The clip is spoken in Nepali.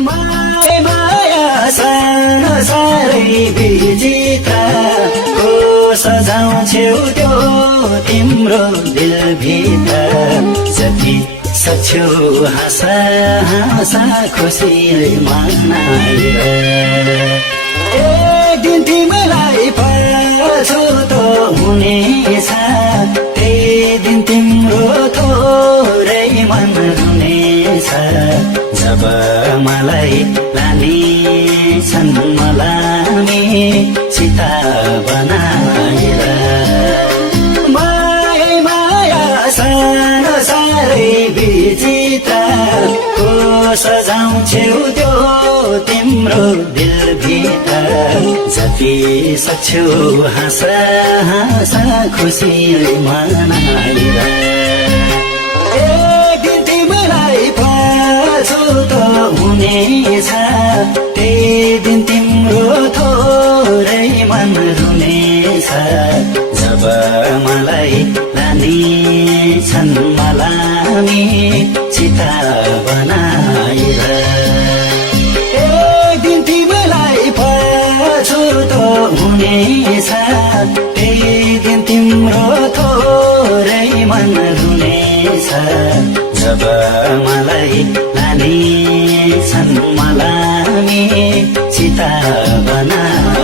माया सानो साह्रै विचित्र को सजाउँछौ त्यो तिम्रो दिलभित्र जति सक्छौ हाँसा हाँसा खुसीले मनाएर एक दिन तिमीलाई पाछु त हुनेछ त्यही दिन तिम्रो थोरै मन हुनेछ जब मलाई लानेछन् मलामी सीता बनाएर माया सानो साह्रै विचित्र को सजाउँछौ त्यो तिम्रो दिलभित्र जति सक्छौ हाँसा हाँसा खुसीले मनाएर एक दिन तिमीलाई पाछु त हुनेछ त्यही दिन तिम्रो थोरै मन हुनेछ जब मलाई लानेछन् मलामी सीता बनाएर एक दिन तिमीलाई पाछु त हुनेछ त्यही दिन तिम्रो थोरै मन हुनेछ जब मलाई लानेछन् मलामी सीता बनाएर